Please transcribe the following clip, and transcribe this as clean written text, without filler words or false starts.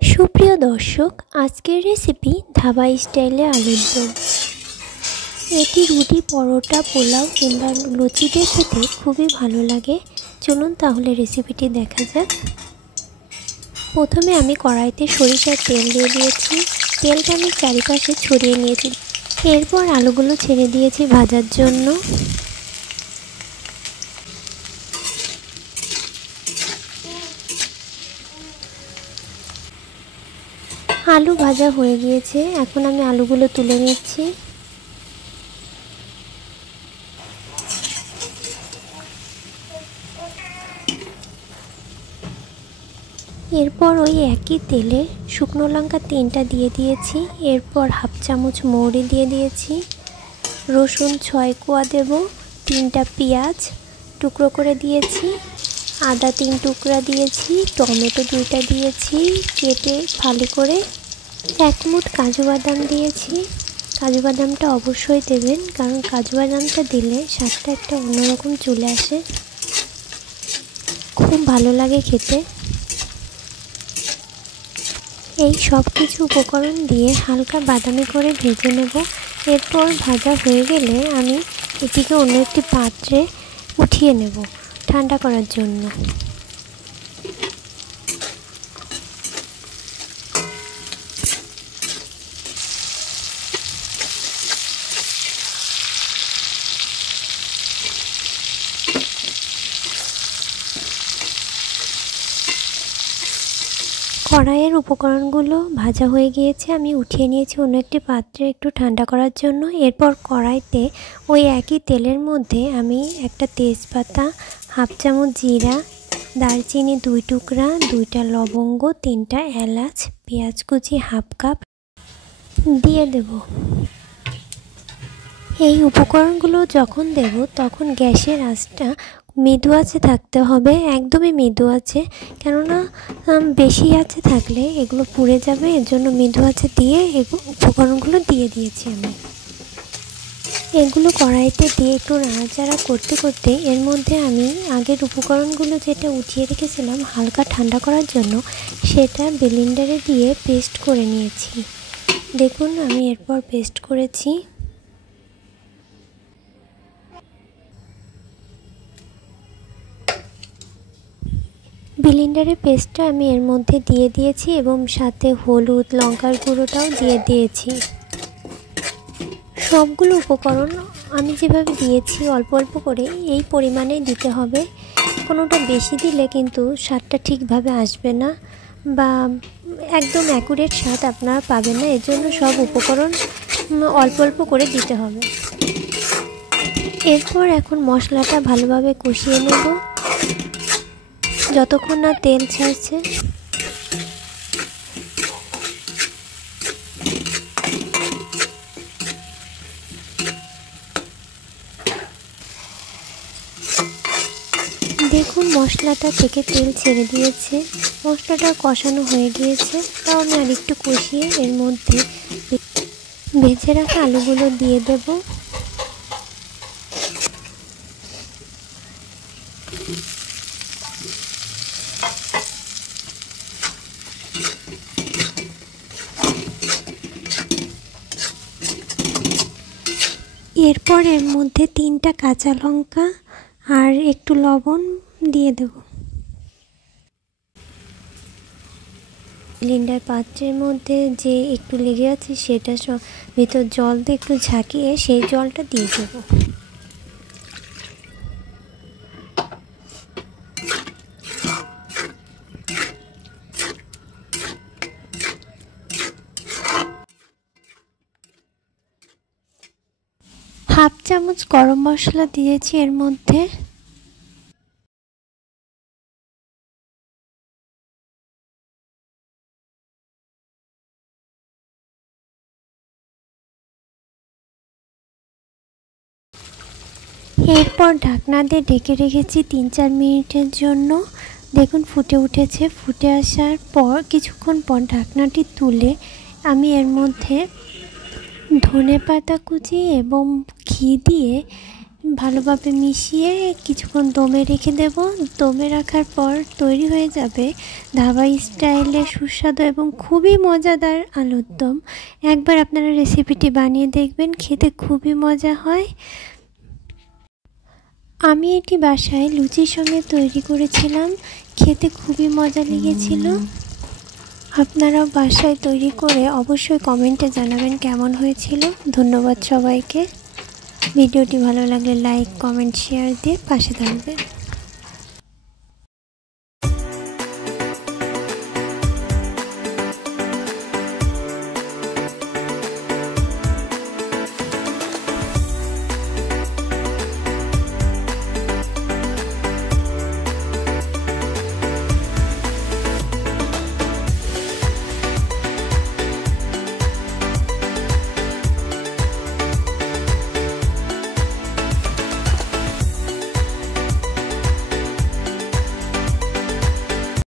সুপ্রিয় দর্শক, আজকের রেসিপি ধাবা স্টাইলে আলুর দম। এটি রুটি, পরোটা, পোলাও কিংবা লুচি দিয়ে খেতে খুবই ভালো লাগে। চলুন তাহলে রেসিপিটি দেখা যাক। প্রথমে আমি কড়াইতে সরিষার তেল দিয়ে দিয়েছি। তেলটা আমি চারিপাশে ছড়িয়ে নিয়েছি। এরপর আলুগুলো ছেড়ে দিয়েছি ভাজার জন্য। আলু ভাজা হয়ে গিয়েছে, এখন আমি আলুগুলো তুলে নিচ্ছি। এরপর ওই একই তেলে শুকনো লঙ্কা 3টা দিয়ে দিয়েছি। এরপর হাফ চামচ মৌরি দিয়ে দিয়েছি, রসুন 6 কোয়া দেব, 3টা পেঁয়াজ টুকরো করে দিয়েছি, আদা 3 টুকরা দিয়েছি, টমেটো 2টা দিয়েছি কেটে ফালি করে, 1 মুঠ কাজু বাদাম দিয়েছি। কাজু বাদামটা অবশ্যই দেবেন, কারণ কাজু বাদামটা দিলে স্বাদটা একটা অন্যরকম চলে আসে, খুব ভালো লাগে খেতে। এই সব কিছু উপকরণ দিয়ে হালকা বাদামি করে ভেজে নেব। এরপর ভাজা হয়ে গেলে আমি এটিকে অন্য একটি পাত্রে উঠিয়ে নেব ঠান্ডা করার জন্য। কড়াইয়ের উপকরণগুলো ভাজা হয়ে গিয়েছে, আমি উঠিয়ে নিয়েছি অন্য একটি পাত্রে একটু ঠান্ডা করার জন্য। এরপর কড়াইতে ওই একই তেলের মধ্যে আমি একটা তেজপাতা, হাফ চামচ জিরা, দারচিনি 2 টুকরা, 2টা লবঙ্গ, 3টা এলাচ, পেঁয়াজ কুচি হাফ কাপ দিয়ে দেব। এই উপকরণগুলো যখন দেব তখন গ্যাসের আঁচটা মৃদু আঁচে থাকতে হবে, একদমই মৃদু আঁচে, কেননা বেশি আঁচে থাকলে এগুলো পুড়ে যাবে। এর জন্য মৃদু আঁচে দিয়ে উপকরণগুলো দিয়ে দিয়েছি আমি। এগুলো কড়াইতে দিয়ে একটু নাড়াচাড়া করতে করতে এর মধ্যে আমি আগের উপকরণগুলো যেটা উঠিয়ে রেখেছিলাম হালকা ঠান্ডা করার জন্য, সেটা ব্লেন্ডারে দিয়ে পেস্ট করে নিয়েছি। দেখুন আমি এরপর পেস্ট করেছি। ব্লেন্ডারে পেস্টটা আমি এর মধ্যে দিয়ে দিয়েছি এবং সাথে হলুদ, লঙ্কার গুঁড়োটাও দিয়ে দিয়েছি। সবগুলো উপকরণ আমি যেভাবে দিয়েছি অল্প অল্প করে এই পরিমাণেই দিতে হবে। কোনোটা বেশি দিলে কিন্তু স্বাদটা ঠিকভাবে আসবে না বা একদম অ্যাকুরেট স্বাদ আপনারা পাবেন না। এর জন্য সব উপকরণ অল্প অল্প করে দিতে হবে। এরপর এখন মশলাটা ভালোভাবে কষিয়ে নেব যতক্ষণ না তেল ছাড়ছে। দেখুন মশলাটা থেকে তেল ছেড়ে দিয়েছে, মশলাটা কষানো হয়ে গিয়েছে। তাও আমি আরেকটু কষিয়ে এর মধ্যে ভেজে রাখা আলুগুলো দিয়ে দেব। এরপর এর মধ্যে 3টা কাঁচা লঙ্কা আর একটু লবণ দিয়ে দেব। সিলিন্ডার পাত্রের মধ্যে যে একটু লেগে আছে সেটা সব ভিতর জল দিয়ে একটু ঝাঁকিয়ে সেই জলটা দিয়ে দেব। হাফ চামচ গরম মশলা দিয়েছি এর মধ্যে। এরপর ঢাকনা দিয়ে ঢেকে রেখেছি 3-4 মিনিটের জন্য। দেখুন ফুটে উঠেছে। ফুটে আসার পর কিছুক্ষণ পর ঢাকনাটি তুলে আমি এর মধ্যে ধনেপাতা কুচি এবং ঘি দিয়ে ভালোভাবে মিশিয়ে কিছুক্ষণ দমে রেখে দেব। দমে রাখার পর তৈরি হয়ে যাবে ধাবা স্টাইলে সুস্বাদু এবং খুবই মজাদার আলুর দম। একবার আপনারা রেসিপিটি বানিয়ে দেখবেন, খেতে খুবই মজা হয়। আমি এটি বাসায় লুচির সঙ্গে তৈরি করেছিলাম, খেতে খুবই মজা লেগেছিল। আপনারাও বাসায় তৈরি করে অবশ্যই কমেন্টে জানাবেন কেমন হয়েছিল। ধন্যবাদ সবাইকে। ভিডিওটি ভালো লাগলে লাইক, কমেন্ট, শেয়ার দিয়ে পাশে থাকবেন।